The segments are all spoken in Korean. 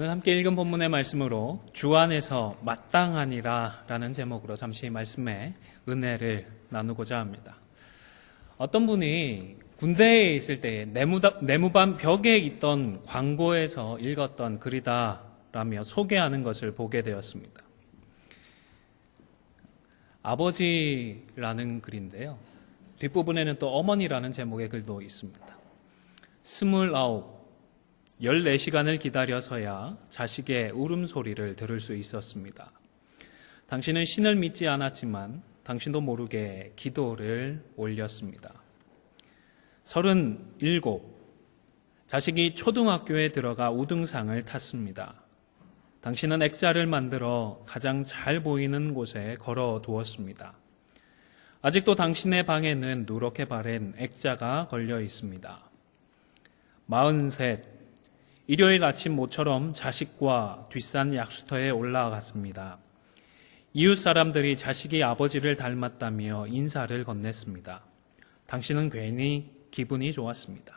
오늘 함께 읽은 본문의 말씀으로 주 안에서 마땅하니라 라는 제목으로 잠시 말씀의 은혜를 나누고자 합니다. 어떤 분이 군대에 있을 때 내무반 벽에 있던 광고에서 읽었던 글이다 라며 소개하는 것을 보게 되었습니다. 아버지라는 글인데요. 뒷부분에는 또 어머니라는 제목의 글도 있습니다. 14시간을 기다려서야 자식의 울음소리를 들을 수 있었습니다. 당신은 신을 믿지 않았지만 당신도 모르게 기도를 올렸습니다. 37, 자식이 초등학교에 들어가 우등상을 탔습니다. 당신은 액자를 만들어 가장 잘 보이는 곳에 걸어 두었습니다. 아직도 당신의 방에는 누렇게 바랜 액자가 걸려 있습니다. 43, 일요일 아침 모처럼 자식과 뒷산 약수터에 올라갔습니다. 이웃 사람들이 자식이 아버지를 닮았다며 인사를 건넸습니다. 당신은 괜히 기분이 좋았습니다.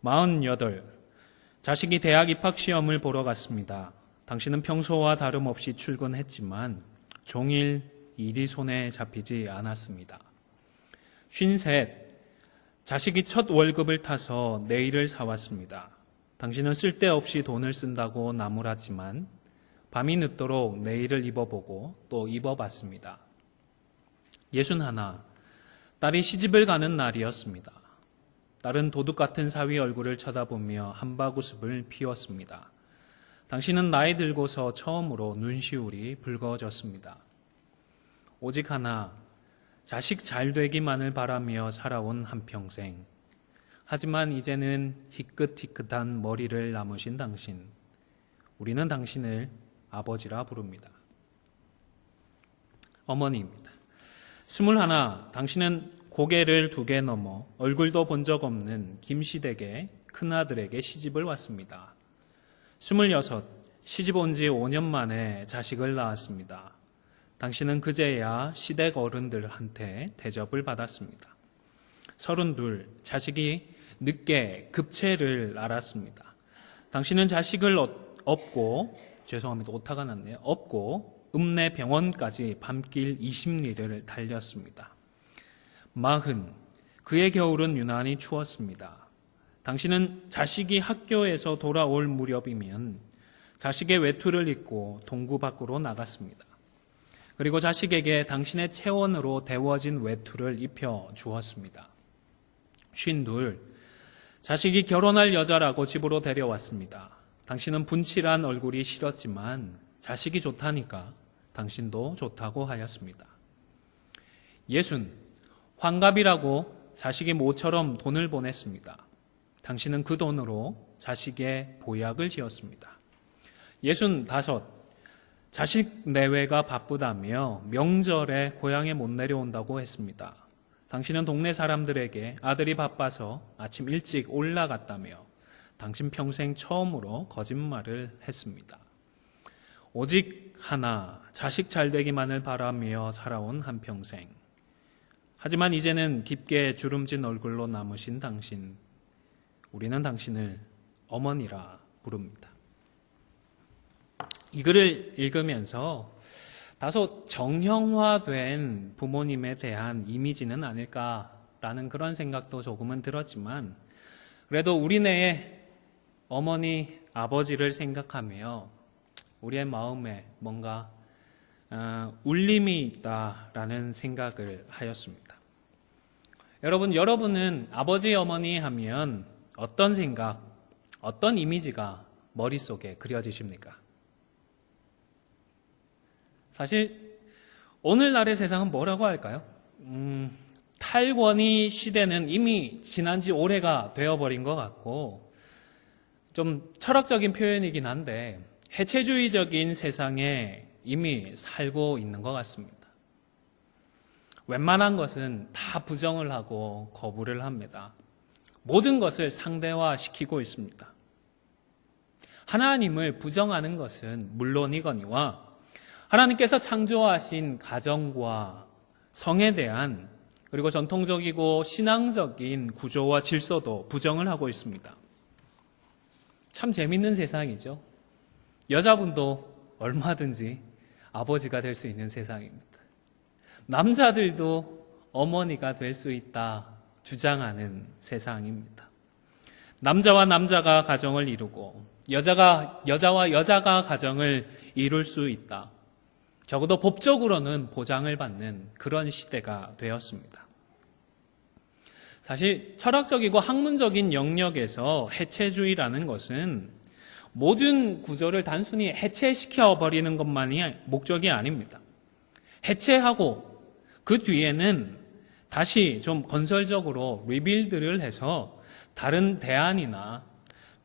48, 자식이 대학 입학 시험을 보러 갔습니다. 당신은 평소와 다름없이 출근했지만 종일 일이 손에 잡히지 않았습니다. 53, 자식이 첫 월급을 타서 네일을 사왔습니다. 당신은 쓸데없이 돈을 쓴다고 나무랐지만 밤이 늦도록 네일을 입어보고 또 입어봤습니다. 61, 딸이 시집을 가는 날이었습니다. 딸은 도둑 같은 사위 얼굴을 쳐다보며 한바구습을 피웠습니다. 당신은 나이 들고서 처음으로 눈시울이 붉어졌습니다. 오직 하나, 자식 잘 되기만을 바라며 살아온 한평생. 하지만 이제는 희끗희끗한 머리를 남으신 당신, 우리는 당신을 아버지라 부릅니다. 어머니입니다. 21, 당신은 고개를 2개 넘어 얼굴도 본 적 없는 김시댁의 큰아들에게 시집을 왔습니다. 26, 시집 온 지 5년 만에 자식을 낳았습니다. 당신은 그제야 시댁 어른들한테 대접을 받았습니다. 32, 자식이 늦게 급체를 알았습니다. 당신은 자식을 업고, 오타가 났네요. 업고 읍내 병원까지 밤길 20리를 달렸습니다. 40, 그의 겨울은 유난히 추웠습니다. 당신은 자식이 학교에서 돌아올 무렵이면 자식의 외투를 입고 동구 밖으로 나갔습니다. 그리고 자식에게 당신의 체온으로 데워진 외투를 입혀 주었습니다. 52, 자식이 결혼할 여자라고 집으로 데려왔습니다. 당신은 분칠한 얼굴이 싫었지만 자식이 좋다니까 당신도 좋다고 하였습니다. 60, 환갑이라고 자식이 모처럼 돈을 보냈습니다. 당신은 그 돈으로 자식의 보약을 지었습니다. 65, 자식 내외가 바쁘다며 명절에 고향에 못 내려온다고 했습니다. 당신은 동네 사람들에게 아들이 바빠서 아침 일찍 올라갔다며 당신 평생 처음으로 거짓말을 했습니다. 오직 하나, 자식 잘 되기만을 바라며 살아온 한평생. 하지만 이제는 깊게 주름진 얼굴로 남으신 당신, 우리는 당신을 어머니라 부릅니다. 이 글을 읽으면서 다소 정형화된 부모님에 대한 이미지는 아닐까라는 그런 생각도 조금은 들었지만, 그래도 우리네의 어머니, 아버지를 생각하며 우리의 마음에 뭔가 울림이 있다라는 생각을 하였습니다. 여러분은 아버지, 어머니 하면 어떤 생각, 어떤 이미지가 머릿속에 그려지십니까? 사실 오늘날의 세상은 뭐라고 할까요? 탈권위 시대는 이미 지난 지 오래가 되어버린 것 같고, 좀 철학적인 표현이긴 한데 해체주의적인 세상에 이미 살고 있는 것 같습니다. 웬만한 것은 다 부정을 하고 거부를 합니다. 모든 것을 상대화시키고 있습니다. 하나님을 부정하는 것은 물론이거니와 하나님께서 창조하신 가정과 성에 대한, 그리고 전통적이고 신앙적인 구조와 질서도 부정을 하고 있습니다. 참 재밌는 세상이죠. 여자분도 얼마든지 아버지가 될 수 있는 세상입니다. 남자들도 어머니가 될 수 있다 주장하는 세상입니다. 남자와 남자가 가정을 이루고 여자와 여자가 가정을 이룰 수 있다. 적어도 법적으로는 보장을 받는 그런 시대가 되었습니다. 사실 철학적이고 학문적인 영역에서 해체주의라는 것은 모든 구조를 단순히 해체시켜버리는 것만이 목적이 아닙니다. 해체하고 그 뒤에는 다시 좀 건설적으로 리빌드를 해서 다른 대안이나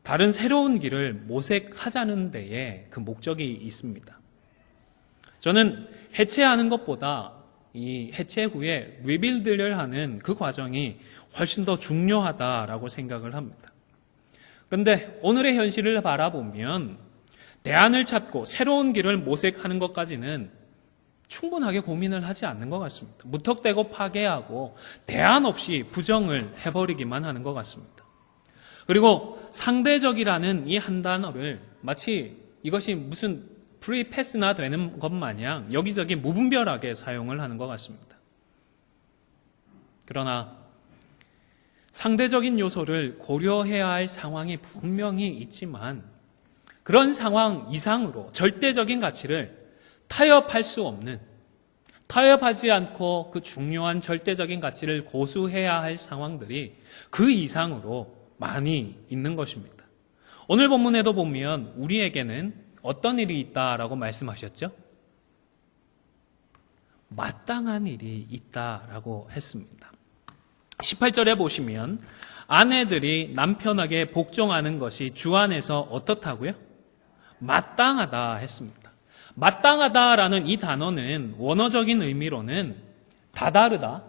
다른 새로운 길을 모색하자는 데에 그 목적이 있습니다. 저는 해체하는 것보다 이 해체 후에 리빌드를 하는 그 과정이 훨씬 더 중요하다라고 생각을 합니다. 그런데 오늘의 현실을 바라보면 대안을 찾고 새로운 길을 모색하는 것까지는 충분하게 고민을 하지 않는 것 같습니다. 무턱대고 파괴하고 대안 없이 부정을 해버리기만 하는 것 같습니다. 그리고 상대적이라는 이 한 단어를 마치 이것이 무슨 프리 패스나 되는 것 마냥 여기저기 무분별하게 사용을 하는 것 같습니다. 그러나 상대적인 요소를 고려해야 할 상황이 분명히 있지만 그런 상황 이상으로 절대적인 가치를 타협할 수 없는, 타협하지 않고 그 중요한 절대적인 가치를 고수해야 할 상황들이 그 이상으로 많이 있는 것입니다. 오늘 본문에도 보면 우리에게는 어떤 일이 있다라고 말씀하셨죠? 마땅한 일이 있다라고 했습니다. 18절에 보시면 아내들이 남편에게 복종하는 것이 주 안에서 어떻다고요? 마땅하다 했습니다. 마땅하다라는 이 단어는 원어적인 의미로는 다다르다,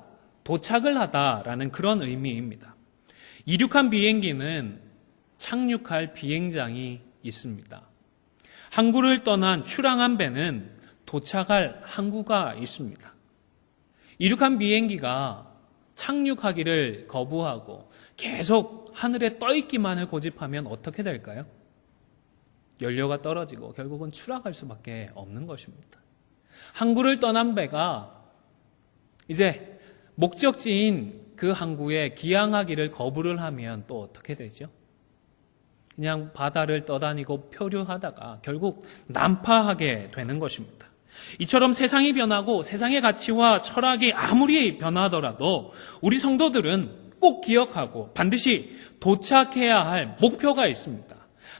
도착을 하다라는 그런 의미입니다. 이륙한 비행기는 착륙할 비행장이 있습니다. 항구를 떠난 출항한 배는 도착할 항구가 있습니다. 이륙한 비행기가 착륙하기를 거부하고 계속 하늘에 떠있기만을 고집하면 어떻게 될까요? 연료가 떨어지고 결국은 추락할 수밖에 없는 것입니다. 항구를 떠난 배가 이제 목적지인 그 항구에 기항하기를 거부를 하면 또 어떻게 되죠? 그냥 바다를 떠다니고 표류하다가 결국 난파하게 되는 것입니다. 이처럼 세상이 변하고 세상의 가치와 철학이 아무리 변하더라도 우리 성도들은 꼭 기억하고 반드시 도착해야 할 목표가 있습니다.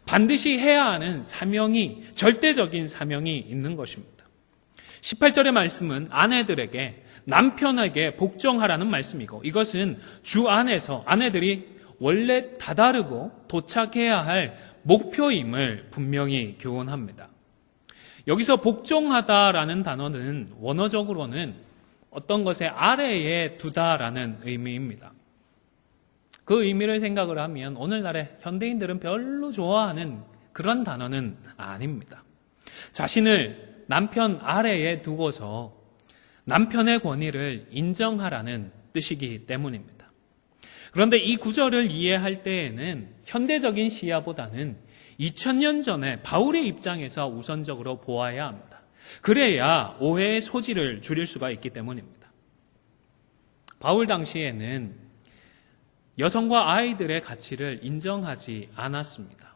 반드시 해야 하는 사명이, 절대적인 사명이 있는 것입니다. 18절의 말씀은 아내들에게, 남편에게 복종하라는 말씀이고 이것은 주 안에서 아내들이 원래 다다르고 도착해야 할 목표임을 분명히 교훈합니다. 여기서 복종하다라는 단어는 원어적으로는 어떤 것의 아래에 두다라는 의미입니다. 그 의미를 생각을 하면 오늘날의 현대인들은 별로 좋아하는 그런 단어는 아닙니다. 자신을 남편 아래에 두고서 남편의 권위를 인정하라는 뜻이기 때문입니다. 그런데 이 구절을 이해할 때에는 현대적인 시야보다는 2000년 전에 바울의 입장에서 우선적으로 보아야 합니다. 그래야 오해의 소지를 줄일 수가 있기 때문입니다. 바울 당시에는 여성과 아이들의 가치를 인정하지 않았습니다.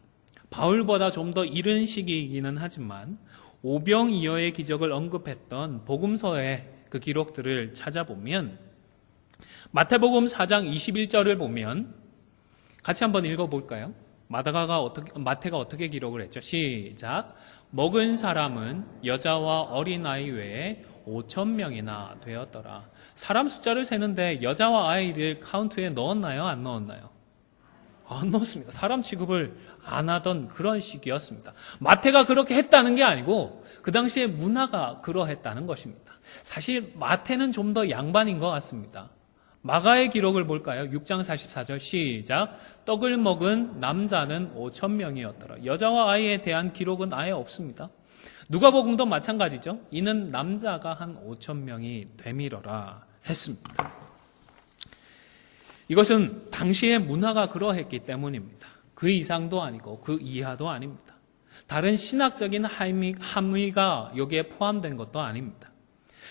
바울보다 좀 더 이른 시기이기는 하지만 오병이어의 기적을 언급했던 복음서의 그 기록들을 찾아보면 마태복음 4장 21절을 보면 같이 한번 읽어볼까요? 마태가 어떻게 기록을 했죠? 시작. 먹은 사람은 여자와 어린아이 외에 5,000명이나 되었더라. 사람 숫자를 세는데 여자와 아이를 카운트에 넣었나요? 안 넣었나요? 안 넣었습니다. 사람 취급을 안 하던 그런 시기였습니다. 마태가 그렇게 했다는 게 아니고 그 당시에 문화가 그러했다는 것입니다. 사실 마태는 좀 더 양반인 것 같습니다. 마가의 기록을 볼까요? 6장 44절 시작. 떡을 먹은 남자는 5,000명이었더라. 여자와 아이에 대한 기록은 아예 없습니다. 누가복음도 마찬가지죠. 이는 남자가 한 5,000명이 되밀어라 했습니다. 이것은 당시의 문화가 그러했기 때문입니다. 그 이상도 아니고 그 이하도 아닙니다. 다른 신학적인 함의가 여기에 포함된 것도 아닙니다.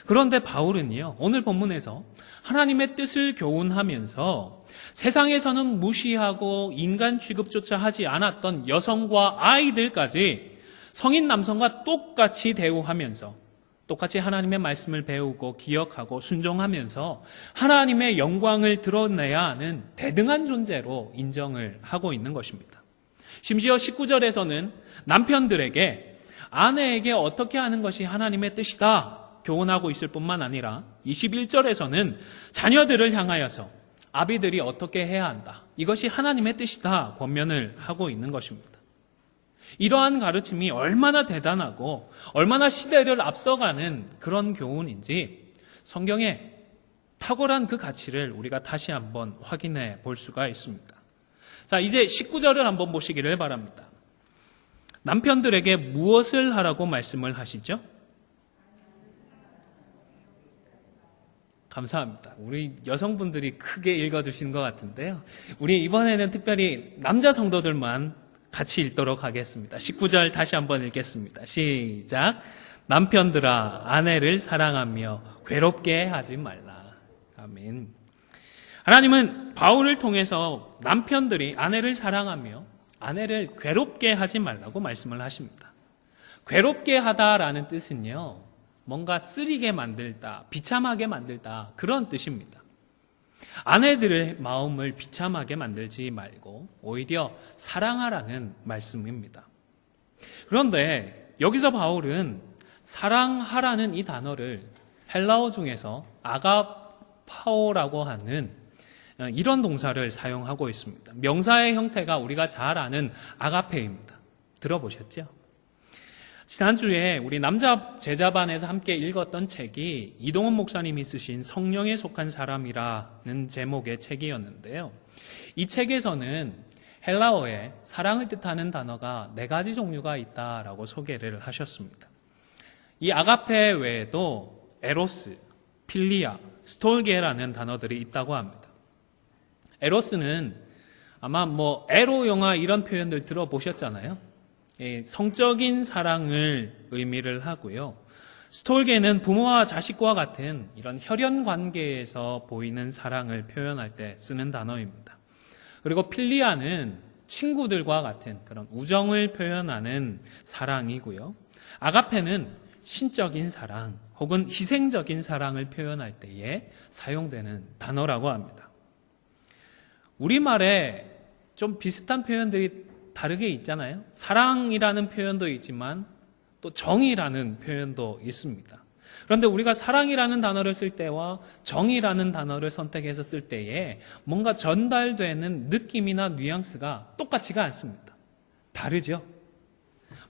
그런데 바울은요, 오늘 본문에서 하나님의 뜻을 교훈하면서 세상에서는 무시하고 인간 취급조차 하지 않았던 여성과 아이들까지 성인 남성과 똑같이 대우하면서 똑같이 하나님의 말씀을 배우고 기억하고 순종하면서 하나님의 영광을 드러내야 하는 대등한 존재로 인정을 하고 있는 것입니다. 심지어 19절에서는 남편들에게 아내에게 어떻게 하는 것이 하나님의 뜻이다 교훈하고 있을 뿐만 아니라 21절에서는 자녀들을 향하여서 아비들이 어떻게 해야 한다, 이것이 하나님의 뜻이다 권면을 하고 있는 것입니다. 이러한 가르침이 얼마나 대단하고 얼마나 시대를 앞서가는 그런 교훈인지 성경에 탁월한 그 가치를 우리가 다시 한번 확인해 볼 수가 있습니다. 자, 이제 19절을 한번 보시기를 바랍니다. 남편들에게 무엇을 하라고 말씀을 하시죠? 감사합니다. 우리 여성분들이 크게 읽어주신 것 같은데요. 우리 이번에는 특별히 남자 성도들만 같이 읽도록 하겠습니다. 19절 다시 한번 읽겠습니다. 시작. 남편들아 아내를 사랑하며 괴롭게 하지 말라. 아멘. 하나님은 바울을 통해서 남편들이 아내를 사랑하며 아내를 괴롭게 하지 말라고 말씀을 하십니다. 괴롭게 하다라는 뜻은요, 뭔가 쓰리게 만들다, 비참하게 만들다, 그런 뜻입니다. 아내들의 마음을 비참하게 만들지 말고 오히려 사랑하라는 말씀입니다. 그런데 여기서 바울은 사랑하라는 이 단어를 헬라어 중에서 아가파오라고 하는 이런 동사를 사용하고 있습니다. 명사의 형태가 우리가 잘 아는 아가페입니다. 들어보셨죠? 지난주에 우리 남자 제자반에서 함께 읽었던 책이 이동원 목사님이 쓰신 성령에 속한 사람이라는 제목의 책이었는데요. 이 책에서는 헬라어에 사랑을 뜻하는 단어가 4가지 종류가 있다라고 소개를 하셨습니다. 이 아가페 외에도 에로스, 필리아, 스톨게라는 단어들이 있다고 합니다. 에로스는 아마 에로 영화 이런 표현들 들어보셨잖아요. 성적인 사랑을 의미를 하고요. 스톨게는 부모와 자식과 같은 이런 혈연 관계에서 보이는 사랑을 표현할 때 쓰는 단어입니다. 그리고 필리아는 친구들과 같은 그런 우정을 표현하는 사랑이고요. 아가페는 신적인 사랑 혹은 희생적인 사랑을 표현할 때에 사용되는 단어라고 합니다. 우리말에 좀 비슷한 표현들이 다르게 있잖아요. 사랑이라는 표현도 있지만 또 정이라는 표현도 있습니다. 그런데 우리가 사랑이라는 단어를 쓸 때와 정이라는 단어를 선택해서 쓸 때에 뭔가 전달되는 느낌이나 뉘앙스가 똑같지가 않습니다. 다르죠?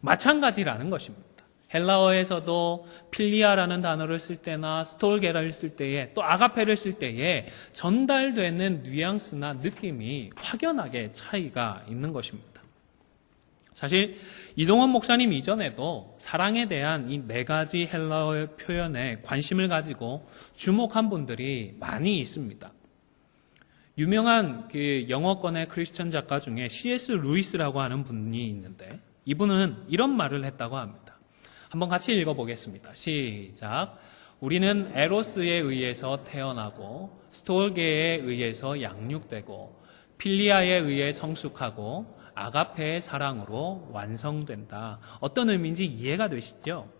마찬가지라는 것입니다. 헬라어에서도 필리아라는 단어를 쓸 때나 스톨게를 쓸 때에 또 아가페를 쓸 때에 전달되는 뉘앙스나 느낌이 확연하게 차이가 있는 것입니다. 사실 이동원 목사님 이전에도 사랑에 대한 이 4가지 헬라어의 표현에 관심을 가지고 주목한 분들이 많이 있습니다. 유명한 그 영어권의 크리스천 작가 중에 C.S. 루이스라고 하는 분이 있는데 이분은 이런 말을 했다고 합니다. 한번 같이 읽어보겠습니다. 시작. 우리는 에로스에 의해서 태어나고 스톨게에 의해서 양육되고 필리아에 의해 성숙하고 아가페의 사랑으로 완성된다. 어떤 의미인지 이해가 되시죠?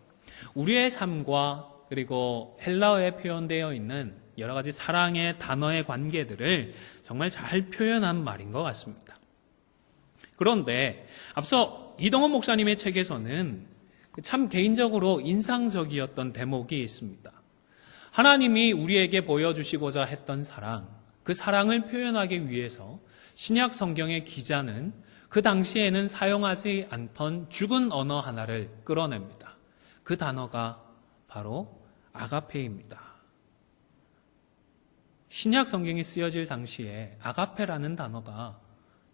우리의 삶과 그리고 헬라어에 표현되어 있는 여러 가지 사랑의 단어의 관계들을 정말 잘 표현한 말인 것 같습니다. 그런데 앞서 이동원 목사님의 책에서는 참 개인적으로 인상적이었던 대목이 있습니다. 하나님이 우리에게 보여주시고자 했던 사랑, 그 사랑을 표현하기 위해서 신약 성경의 기자는 그 당시에는 사용하지 않던 죽은 언어 하나를 끌어냅니다. 그 단어가 바로 아가페입니다. 신약 성경이 쓰여질 당시에 아가페라는 단어가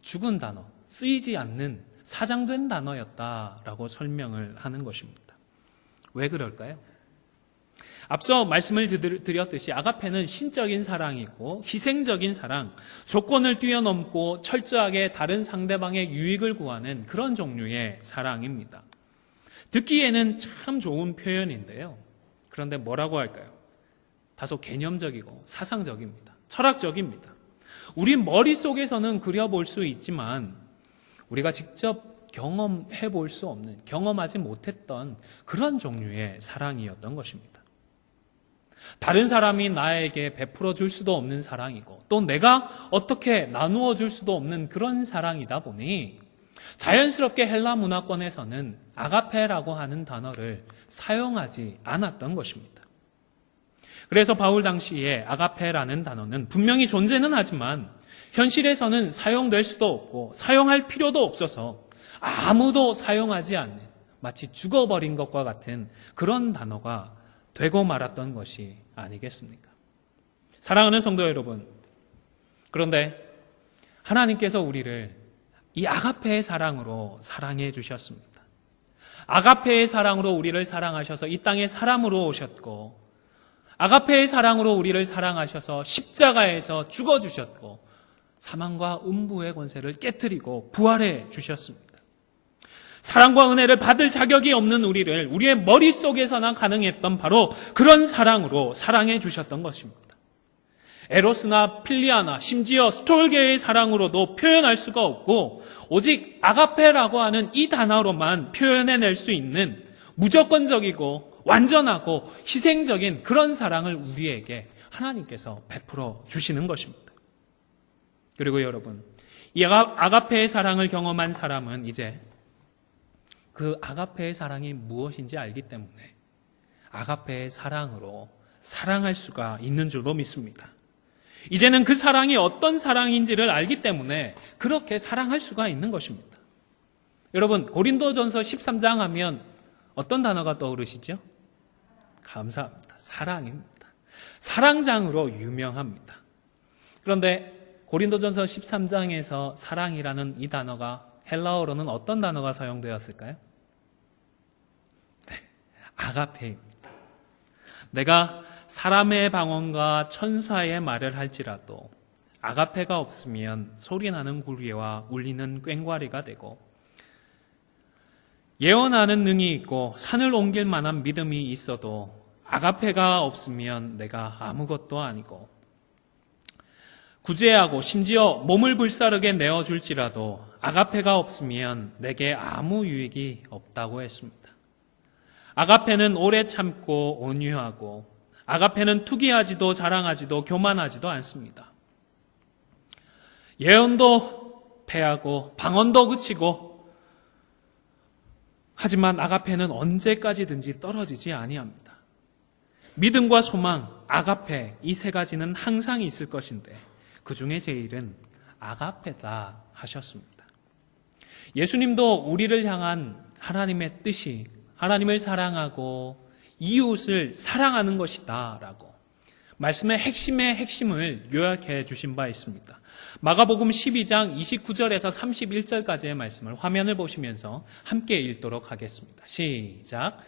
죽은 단어, 쓰이지 않는 사장된 단어였다라고 설명을 하는 것입니다. 왜 그럴까요? 앞서 말씀을 드렸듯이 아가페는 신적인 사랑이고 희생적인 사랑, 조건을 뛰어넘고 철저하게 다른 상대방의 유익을 구하는 그런 종류의 사랑입니다. 듣기에는 참 좋은 표현인데요. 그런데 뭐라고 할까요? 다소 개념적이고 사상적입니다. 철학적입니다. 우리 머릿속에서는 그려볼 수 있지만 우리가 직접 경험해 볼 수 없는, 경험하지 못했던 그런 종류의 사랑이었던 것입니다. 다른 사람이 나에게 베풀어 줄 수도 없는 사랑이고 또 내가 어떻게 나누어 줄 수도 없는 그런 사랑이다 보니 자연스럽게 헬라 문화권에서는 아가페라고 하는 단어를 사용하지 않았던 것입니다. 그래서 바울 당시에 아가페라는 단어는 분명히 존재는 하지만 현실에서는 사용될 수도 없고 사용할 필요도 없어서 아무도 사용하지 않는 마치 죽어버린 것과 같은 그런 단어가 되고 말았던 것이 아니겠습니까? 사랑하는 성도 여러분, 그런데 하나님께서 우리를 이 아가페의 사랑으로 사랑해 주셨습니다. 아가페의 사랑으로 우리를 사랑하셔서 이 땅에 사람으로 오셨고 아가페의 사랑으로 우리를 사랑하셔서 십자가에서 죽어주셨고 사망과 음부의 권세를 깨뜨리고 부활해 주셨습니다. 사랑과 은혜를 받을 자격이 없는 우리를 우리의 머릿속에서나 가능했던 바로 그런 사랑으로 사랑해 주셨던 것입니다. 에로스나 필리아나 심지어 스톨게의 사랑으로도 표현할 수가 없고 오직 아가페라고 하는 이 단어로만 표현해낼 수 있는 무조건적이고 완전하고 희생적인 그런 사랑을 우리에게 하나님께서 베풀어 주시는 것입니다. 그리고 여러분, 이 아가페의 사랑을 경험한 사람은 이제 그 아가페의 사랑이 무엇인지 알기 때문에 아가페의 사랑으로 사랑할 수가 있는 줄로 믿습니다. 이제는 그 사랑이 어떤 사랑인지를 알기 때문에 그렇게 사랑할 수가 있는 것입니다. 여러분, 고린도전서 13장 하면 어떤 단어가 떠오르시죠? 감사합니다. 사랑입니다. 사랑장으로 유명합니다. 그런데 고린도전서 13장에서 사랑이라는 이 단어가 헬라어로는 어떤 단어가 사용되었을까요? 네, 아가페입니다. 내가 사람의 방언과 천사의 말을 할지라도 아가페가 없으면 소리나는 구리와 울리는 꽹과리가 되고 예언하는 능이 있고 산을 옮길 만한 믿음이 있어도 아가페가 없으면 내가 아무것도 아니고 구제하고 심지어 몸을 불사르게 내어줄지라도 아가페가 없으면 내게 아무 유익이 없다고 했습니다. 아가페는 오래 참고 온유하고 아가페는 투기하지도 자랑하지도 교만하지도 않습니다. 예언도 패하고 방언도 그치고 하지만 아가페는 언제까지든지 떨어지지 아니합니다. 믿음과 소망, 아가페 이 세 가지는 항상 있을 것인데 그 중에 제일은 아가페다 하셨습니다. 예수님도 우리를 향한 하나님의 뜻이 하나님을 사랑하고 이웃을 사랑하는 것이다 라고 말씀의 핵심의 핵심을 요약해 주신 바 있습니다. 마가복음 12장 29절에서 31절까지의 말씀을 화면을 보시면서 함께 읽도록 하겠습니다. 시작.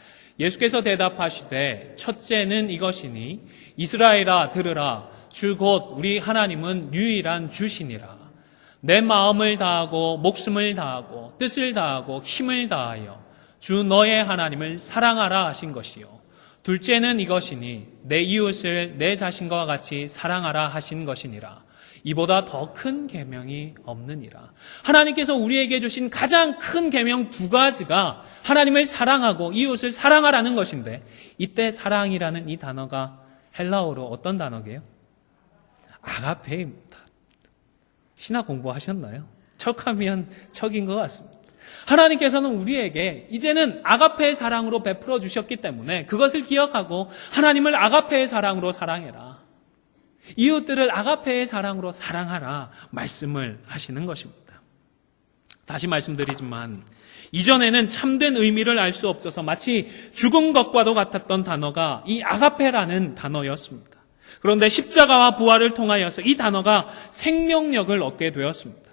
예수께서 대답하시되 첫째는 이것이니 이스라엘아 들으라 주 곧 우리 하나님은 유일한 주시니라. 내 마음을 다하고 목숨을 다하고 뜻을 다하고 힘을 다하여 주 너의 하나님을 사랑하라 하신 것이요. 둘째는 이것이니 내 이웃을 내 자신과 같이 사랑하라 하신 것이니라. 이보다 더 큰 계명이 없느니라. 하나님께서 우리에게 주신 가장 큰 계명 두 가지가 하나님을 사랑하고 이웃을 사랑하라는 것인데 이때 사랑이라는 이 단어가 헬라어로 어떤 단어게요? 아가페입니다. 신학 공부하셨나요? 척하면 척인 것 같습니다. 하나님께서는 우리에게 이제는 아가페의 사랑으로 베풀어 주셨기 때문에 그것을 기억하고 하나님을 아가페의 사랑으로 사랑해라. 이웃들을 아가페의 사랑으로 사랑하라 말씀을 하시는 것입니다. 다시 말씀드리지만 이전에는 참된 의미를 알 수 없어서 마치 죽은 것과도 같았던 단어가 이 아가페라는 단어였습니다. 그런데 십자가와 부활을 통하여서 이 단어가 생명력을 얻게 되었습니다.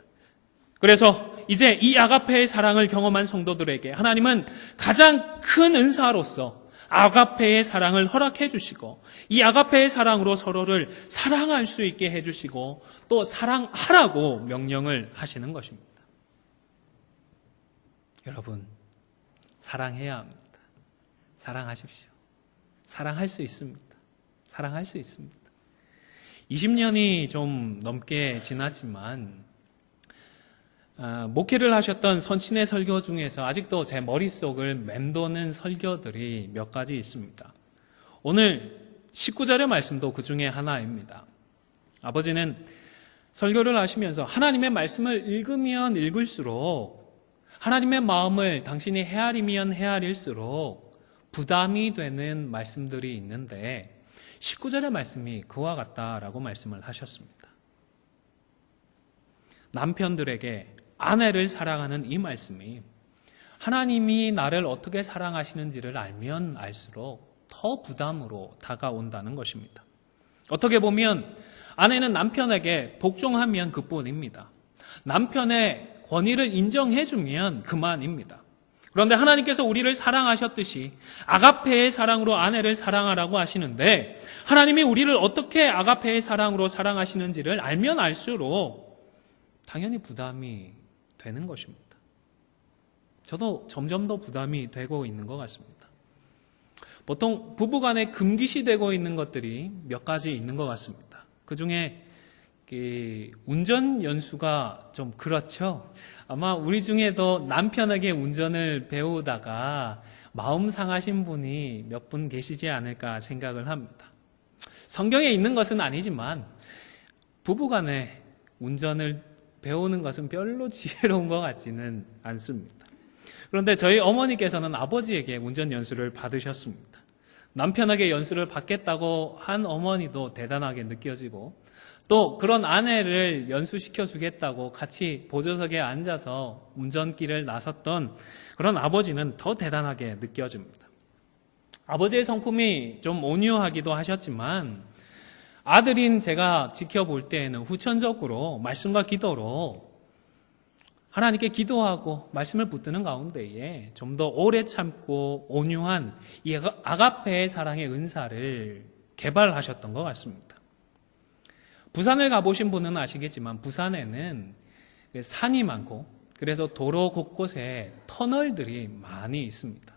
그래서 이제 이 아가페의 사랑을 경험한 성도들에게 하나님은 가장 큰 은사로서 아가페의 사랑을 허락해 주시고 이 아가페의 사랑으로 서로를 사랑할 수 있게 해 주시고 또 사랑하라고 명령을 하시는 것입니다. 여러분, 사랑해야 합니다. 사랑하십시오. 사랑할 수 있습니다. 사랑할 수 있습니다. 20년이 좀 넘게 지났지만 목회를 하셨던 선친의 설교 중에서 아직도 제 머릿속을 맴도는 설교들이 몇 가지 있습니다. 오늘 19절의 말씀도 그 중에 하나입니다. 아버지는 설교를 하시면서 하나님의 말씀을 읽으면 읽을수록 하나님의 마음을 당신이 헤아리면 헤아릴수록 부담이 되는 말씀들이 있는데 19절의 말씀이 그와 같다라고 말씀을 하셨습니다. 남편들에게 아내를 사랑하는 이 말씀이 하나님이 나를 어떻게 사랑하시는지를 알면 알수록 더 부담으로 다가온다는 것입니다. 어떻게 보면 아내는 남편에게 복종하면 그뿐입니다. 남편의 권위를 인정해주면 그만입니다. 그런데 하나님께서 우리를 사랑하셨듯이 아가페의 사랑으로 아내를 사랑하라고 하시는데 하나님이 우리를 어떻게 아가페의 사랑으로 사랑하시는지를 알면 알수록 당연히 부담이 되는 것입니다. 저도 점점 더 부담이 되고 있는 것 같습니다. 보통 부부간에 금기시 되고 있는 것들이 몇 가지 있는 것 같습니다. 그 중에 운전 연수가 좀 그렇죠. 아마 우리 중에도 남편에게 운전을 배우다가 마음 상하신 분이 몇 분 계시지 않을까 생각을 합니다. 성경에 있는 것은 아니지만 부부간에 운전을 배우는 것은 별로 지혜로운 것 같지는 않습니다. 그런데 저희 어머니께서는 아버지에게 운전 연수를 받으셨습니다. 남편에게 연수를 받겠다고 한 어머니도 대단하게 느껴지고 또 그런 아내를 연수시켜 주겠다고 같이 보조석에 앉아서 운전길을 나섰던 그런 아버지는 더 대단하게 느껴집니다. 아버지의 성품이 좀 온유하기도 하셨지만 아들인 제가 지켜볼 때에는 후천적으로 말씀과 기도로 하나님께 기도하고 말씀을 붙드는 가운데에 좀 더 오래 참고 온유한 이 아가페의 사랑의 은사를 개발하셨던 것 같습니다. 부산을 가보신 분은 아시겠지만 부산에는 산이 많고 그래서 도로 곳곳에 터널들이 많이 있습니다.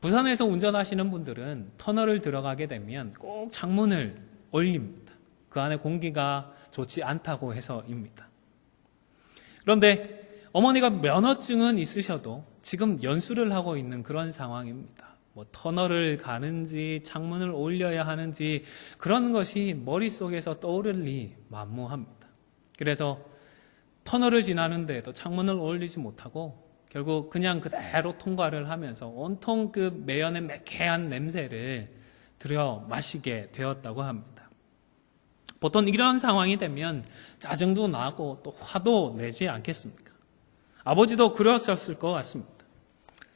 부산에서 운전하시는 분들은 터널을 들어가게 되면 꼭 창문을 올립니다. 그 안에 공기가 좋지 않다고 해서입니다. 그런데 어머니가 면허증은 있으셔도 지금 연수를 하고 있는 그런 상황입니다. 터널을 가는지 창문을 올려야 하는지 그런 것이 머릿속에서 떠오르니 만무합니다. 그래서 터널을 지나는데도 창문을 올리지 못하고 결국 그냥 그대로 통과를 하면서 온통 그 매연의 매캐한 냄새를 들여 마시게 되었다고 합니다. 보통 이런 상황이 되면 짜증도 나고 또 화도 내지 않겠습니까? 아버지도 그러셨을 것 같습니다.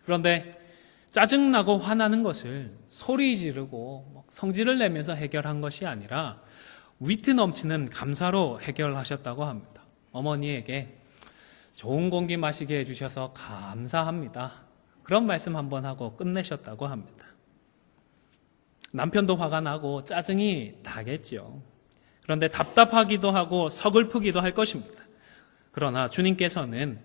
그런데 짜증나고 화나는 것을 소리 지르고 성질을 내면서 해결한 것이 아니라 위트 넘치는 감사로 해결하셨다고 합니다. 어머니에게 좋은 공기 마시게 해주셔서 감사합니다. 그런 말씀 한번 하고 끝내셨다고 합니다. 남편도 화가 나고 짜증이 나겠죠. 그런데 답답하기도 하고 서글프기도 할 것입니다. 그러나 주님께서는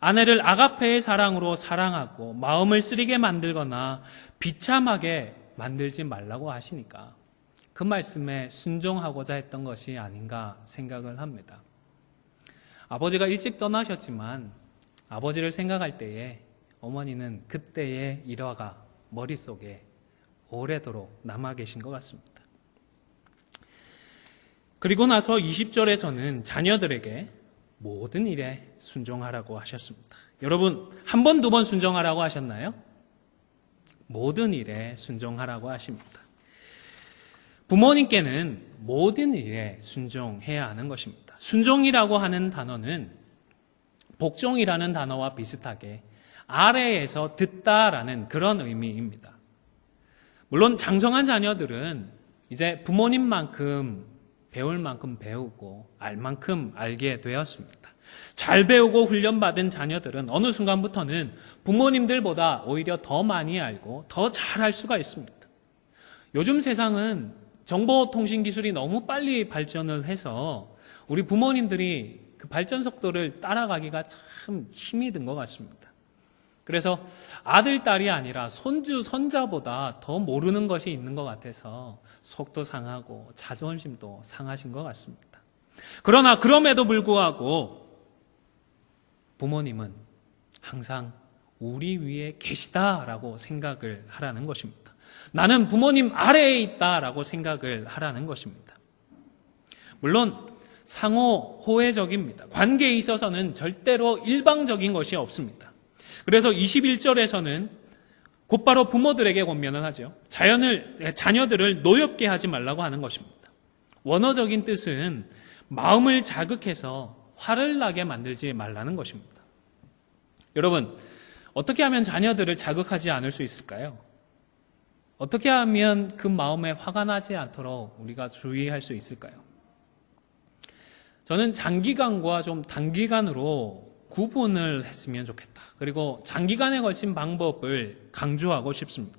아내를 아가페의 사랑으로 사랑하고 마음을 쓰리게 만들거나 비참하게 만들지 말라고 하시니까 그 말씀에 순종하고자 했던 것이 아닌가 생각을 합니다. 아버지가 일찍 떠나셨지만 아버지를 생각할 때에 어머니는 그때의 일화가 머릿속에 오래도록 남아 계신 것 같습니다. 그리고 나서 20절에서는 자녀들에게 모든 일에 순종하라고 하셨습니다. 여러분, 한 번, 두 번 순종하라고 하셨나요? 모든 일에 순종하라고 하십니다. 부모님께는 모든 일에 순종해야 하는 것입니다. 순종이라고 하는 단어는 복종이라는 단어와 비슷하게 아래에서 듣다라는 그런 의미입니다. 물론 장성한 자녀들은 이제 부모님만큼 배울 만큼 배우고 알 만큼 알게 되었습니다. 잘 배우고 훈련받은 자녀들은 어느 순간부터는 부모님들보다 오히려 더 많이 알고 더 잘할 수가 있습니다. 요즘 세상은 정보통신 기술이 너무 빨리 발전을 해서 우리 부모님들이 그 발전 속도를 따라가기가 참 힘이 든 것 같습니다. 그래서 아들, 딸이 아니라 손주, 손자보다 더 모르는 것이 있는 것 같아서 속도 상하고 자존심도 상하신 것 같습니다. 그러나 그럼에도 불구하고 부모님은 항상 우리 위에 계시다라고 생각을 하라는 것입니다. 나는 부모님 아래에 있다라고 생각을 하라는 것입니다. 물론 상호 호혜적입니다. 관계에 있어서는 절대로 일방적인 것이 없습니다. 그래서 21절에서는 곧바로 부모들에게 권면을 하죠. 자녀들을 노엽게 하지 말라고 하는 것입니다. 원어적인 뜻은 마음을 자극해서 화를 나게 만들지 말라는 것입니다. 여러분, 어떻게 하면 자녀들을 자극하지 않을 수 있을까요? 어떻게 하면 그 마음에 화가 나지 않도록 우리가 주의할 수 있을까요? 저는 장기간과 좀 단기간으로 구분을 했으면 좋겠다. 그리고 장기간에 걸친 방법을 강조하고 싶습니다.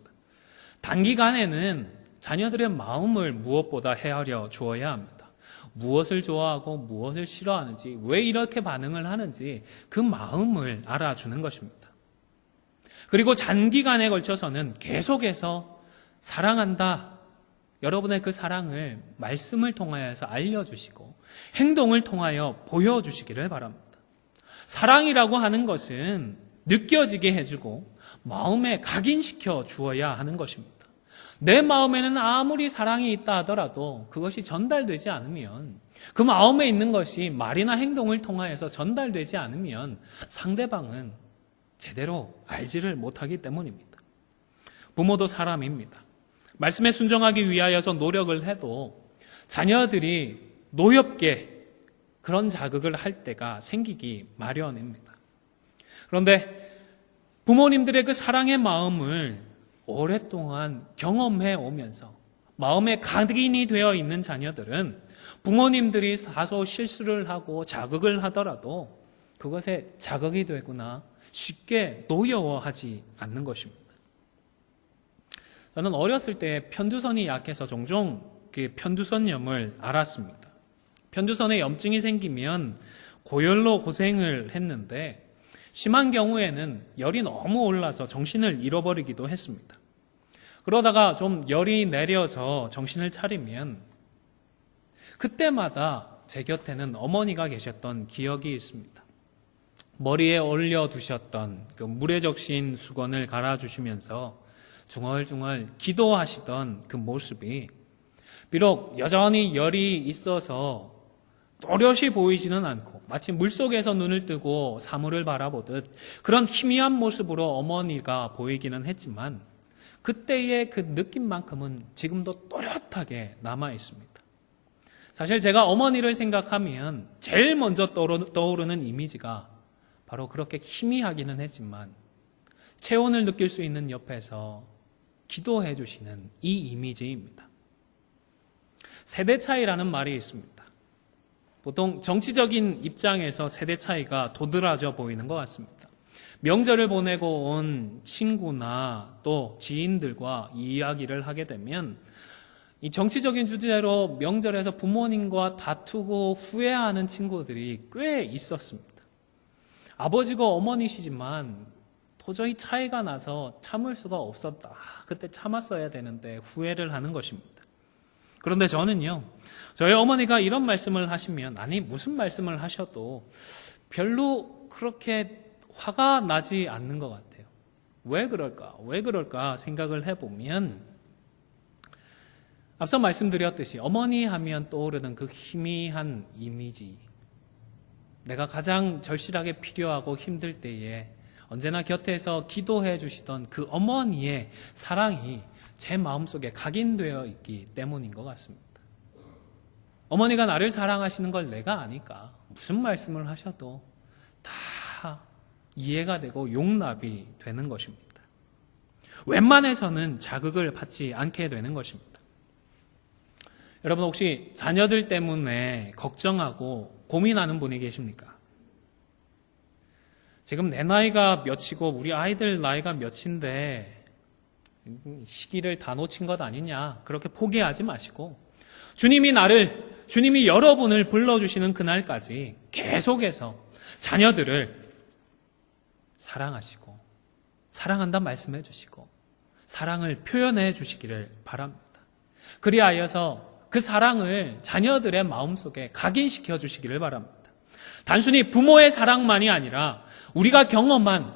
단기간에는 자녀들의 마음을 무엇보다 헤아려 주어야 합니다. 무엇을 좋아하고 무엇을 싫어하는지, 왜 이렇게 반응을 하는지 그 마음을 알아주는 것입니다. 그리고 장기간에 걸쳐서는 계속해서 사랑한다. 여러분의 그 사랑을 말씀을 통하여서 알려주시고 행동을 통하여 보여주시기를 바랍니다. 사랑이라고 하는 것은 느껴지게 해주고 마음에 각인시켜 주어야 하는 것입니다. 내 마음에는 아무리 사랑이 있다 하더라도 그것이 전달되지 않으면, 그 마음에 있는 것이 말이나 행동을 통하여서 전달되지 않으면 상대방은 제대로 알지를 못하기 때문입니다. 부모도 사람입니다. 말씀에 순종하기 위하여서 노력을 해도 자녀들이 노엽게 그런 자극을 할 때가 생기기 마련입니다. 그런데 부모님들의 그 사랑의 마음을 오랫동안 경험해 오면서 마음에 각인이 되어 있는 자녀들은 부모님들이 다소 실수를 하고 자극을 하더라도 그것에 자극이 되거나 쉽게 노여워하지 않는 것입니다. 저는 어렸을 때 편두선이 약해서 종종 그 편두선염을 앓았습니다. 편두선에 염증이 생기면 고열로 고생을 했는데 심한 경우에는 열이 너무 올라서 정신을 잃어버리기도 했습니다. 그러다가 좀 열이 내려서 정신을 차리면 그때마다 제 곁에는 어머니가 계셨던 기억이 있습니다. 머리에 올려두셨던 그 물에 적신 수건을 갈아주시면서 중얼중얼 기도하시던 그 모습이 비록 여전히 열이 있어서 또렷이 보이지는 않고 마치 물속에서 눈을 뜨고 사물을 바라보듯 그런 희미한 모습으로 어머니가 보이기는 했지만 그때의 그 느낌만큼은 지금도 또렷하게 남아 있습니다. 사실 제가 어머니를 생각하면 제일 먼저 떠오르는 이미지가 바로 그렇게 희미하기는 했지만 체온을 느낄 수 있는 옆에서 기도해 주시는 이 이미지입니다. 세대 차이라는 말이 있습니다. 보통 정치적인 입장에서 세대 차이가 도드라져 보이는 것 같습니다. 명절을 보내고 온 친구나 또 지인들과 이야기를 하게 되면 이 정치적인 주제로 명절에서 부모님과 다투고 후회하는 친구들이 꽤 있었습니다. 아버지고 어머니시지만 도저히 차이가 나서 참을 수가 없었다. 그때 참았어야 되는데 후회를 하는 것입니다. 그런데 저는요, 저희 어머니가 이런 말씀을 하시면, 아니 무슨 말씀을 하셔도 별로 그렇게 화가 나지 않는 것 같아요. 왜 그럴까 생각을 해보면 앞서 말씀드렸듯이 어머니 하면 떠오르는 그 희미한 이미지, 내가 가장 절실하게 필요하고 힘들 때에 언제나 곁에서 기도해 주시던 그 어머니의 사랑이 제 마음속에 각인되어 있기 때문인 것 같습니다. 어머니가 나를 사랑하시는 걸 내가 아니까 무슨 말씀을 하셔도 다 이해가 되고 용납이 되는 것입니다. 웬만해서는 자극을 받지 않게 되는 것입니다. 여러분 혹시 자녀들 때문에 걱정하고 고민하는 분이 계십니까? 지금 내 나이가 몇이고 우리 아이들 나이가 몇인데 시기를 다 놓친 것 아니냐, 그렇게 포기하지 마시고 주님이 여러분을 불러주시는 그날까지 계속해서 자녀들을 사랑하시고 사랑한다 말씀해 주시고 사랑을 표현해 주시기를 바랍니다. 그리하여서 그 사랑을 자녀들의 마음속에 각인시켜 주시기를 바랍니다. 단순히 부모의 사랑만이 아니라 우리가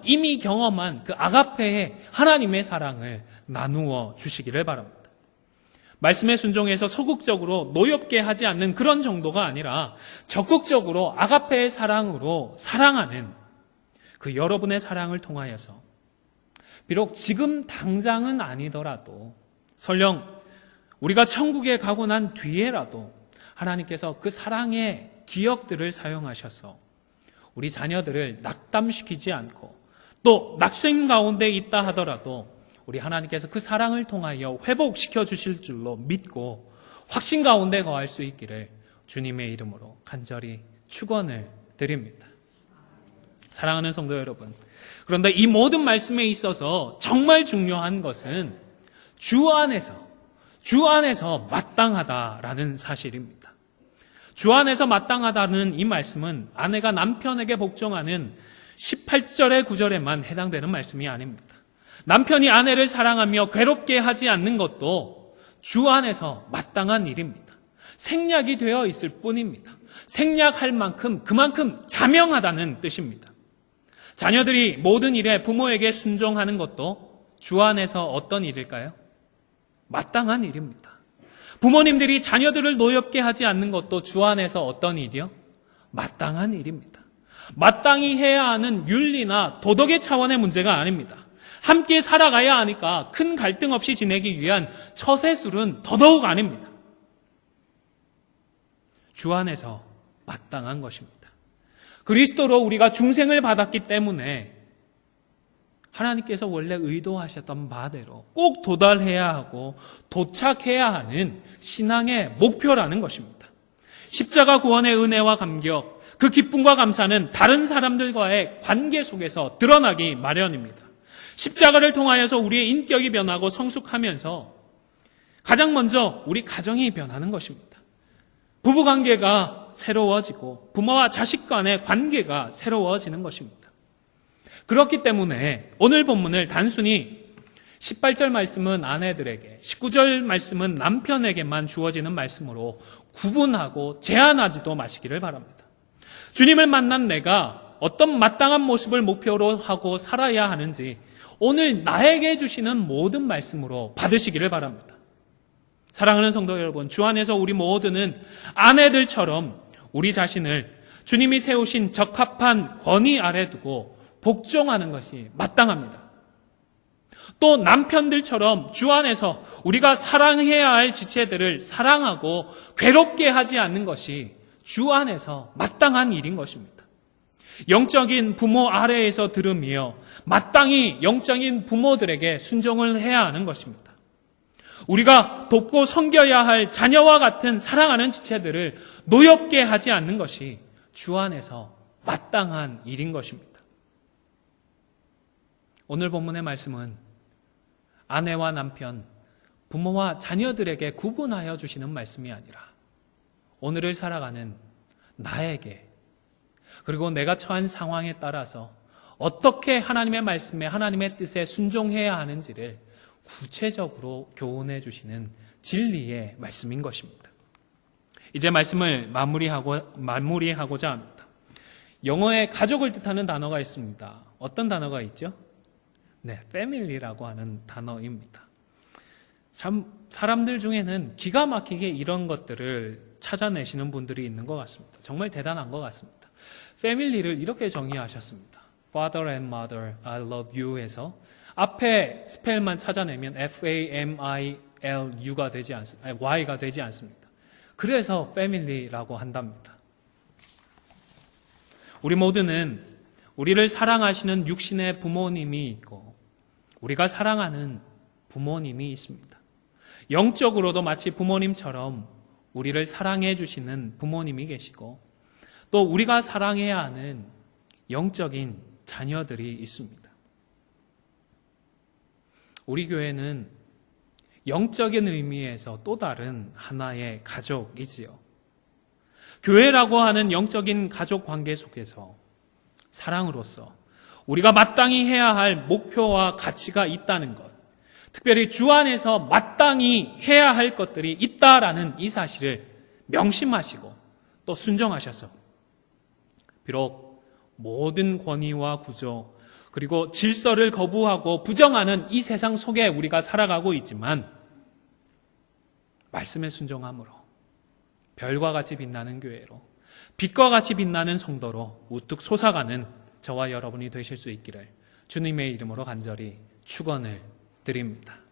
이미 경험한 그 아가페의 하나님의 사랑을 나누어 주시기를 바랍니다. 말씀에 순종해서 소극적으로 노엽게 하지 않는 그런 정도가 아니라 적극적으로 아가페의 사랑으로 사랑하는 그 여러분의 사랑을 통하여서 비록 지금 당장은 아니더라도 설령 우리가 천국에 가고 난 뒤에라도 하나님께서 그 사랑의 기억들을 사용하셔서 우리 자녀들을 낙담시키지 않고 또 낙심 가운데 있다 하더라도 우리 하나님께서 그 사랑을 통하여 회복시켜 주실 줄로 믿고 확신 가운데 거할 수 있기를 주님의 이름으로 간절히 축원을 드립니다. 사랑하는 성도 여러분, 그런데 이 모든 말씀에 있어서 정말 중요한 것은 주 안에서 마땅하다라는 사실입니다. 주 안에서 마땅하다는 이 말씀은 아내가 남편에게 복종하는 18절의 9절에만 해당되는 말씀이 아닙니다. 남편이 아내를 사랑하며 괴롭게 하지 않는 것도 주 안에서 마땅한 일입니다. 생략이 되어 있을 뿐입니다. 생략할 만큼 그만큼 자명하다는 뜻입니다. 자녀들이 모든 일에 부모에게 순종하는 것도 주 안에서 어떤 일일까요? 마땅한 일입니다. 부모님들이 자녀들을 노엽게 하지 않는 것도 주 안에서 어떤 일이요? 마땅한 일입니다. 마땅히 해야 하는 윤리나 도덕의 차원의 문제가 아닙니다. 함께 살아가야 하니까 큰 갈등 없이 지내기 위한 처세술은 더더욱 아닙니다. 주 안에서 마땅한 것입니다. 그리스도로 우리가 중생을 받았기 때문에 하나님께서 원래 의도하셨던 바대로 꼭 도달해야 하고 도착해야 하는 신앙의 목표라는 것입니다. 십자가 구원의 은혜와 감격, 그 기쁨과 감사는 다른 사람들과의 관계 속에서 드러나기 마련입니다. 십자가를 통하여서 우리의 인격이 변하고 성숙하면서 가장 먼저 우리 가정이 변하는 것입니다. 부부관계가 새로워지고 부모와 자식 간의 관계가 새로워지는 것입니다. 그렇기 때문에 오늘 본문을 단순히 18절 말씀은 아내들에게, 19절 말씀은 남편에게만 주어지는 말씀으로 구분하고 제한하지도 마시기를 바랍니다. 주님을 만난 내가 어떤 마땅한 모습을 목표로 하고 살아야 하는지 오늘 나에게 주시는 모든 말씀으로 받으시기를 바랍니다. 사랑하는 성도 여러분, 주 안에서 우리 모두는 아내들처럼 우리 자신을 주님이 세우신 적합한 권위 아래 두고 복종하는 것이 마땅합니다. 또 남편들처럼 주 안에서 우리가 사랑해야 할 지체들을 사랑하고 괴롭게 하지 않는 것이 주 안에서 마땅한 일인 것입니다. 영적인 부모 아래에서 들으며 마땅히 영적인 부모들에게 순종을 해야 하는 것입니다. 우리가 돕고 섬겨야 할 자녀와 같은 사랑하는 지체들을 노엽게 하지 않는 것이 주 안에서 마땅한 일인 것입니다. 오늘 본문의 말씀은 아내와 남편, 부모와 자녀들에게 구분하여 주시는 말씀이 아니라 오늘을 살아가는 나에게, 그리고 내가 처한 상황에 따라서 어떻게 하나님의 말씀에 하나님의 뜻에 순종해야 하는지를 구체적으로 교훈해 주시는 진리의 말씀인 것입니다. 이제 말씀을 마무리하고자 합니다. 영어에 가족을 뜻하는 단어가 있습니다. 어떤 단어가 있죠? 네, family라고 하는 단어입니다. 참 사람들 중에는 기가 막히게 이런 것들을 찾아내시는 분들이 있는 것 같습니다. 정말 대단한 것 같습니다. family를 이렇게 정의하셨습니다. Father and Mother, I love you 해서 앞에 스펠만 찾아내면 F-A-M-I-L-U가 되지 않습니다. Y가 되지 않습니까? 그래서 family라고 한답니다. 우리 모두는 우리를 사랑하시는 육신의 부모님이 있고 우리가 사랑하는 부모님이 있습니다. 영적으로도 마치 부모님처럼 우리를 사랑해 주시는 부모님이 계시고 또 우리가 사랑해야 하는 영적인 자녀들이 있습니다. 우리 교회는 영적인 의미에서 또 다른 하나의 가족이지요. 교회라고 하는 영적인 가족 관계 속에서 사랑으로서 우리가 마땅히 해야 할 목표와 가치가 있다는 것, 특별히 주 안에서 마땅히 해야 할 것들이 있다라는 이 사실을 명심하시고 또 순종하셔서 비록 모든 권위와 구조 그리고 질서를 거부하고 부정하는 이 세상 속에 우리가 살아가고 있지만 말씀에 순종함으로 별과 같이 빛나는 교회로 빛과 같이 빛나는 성도로 우뚝 솟아가는 저와 여러분이 되실 수 있기를 주님의 이름으로 간절히 축원을 드립니다.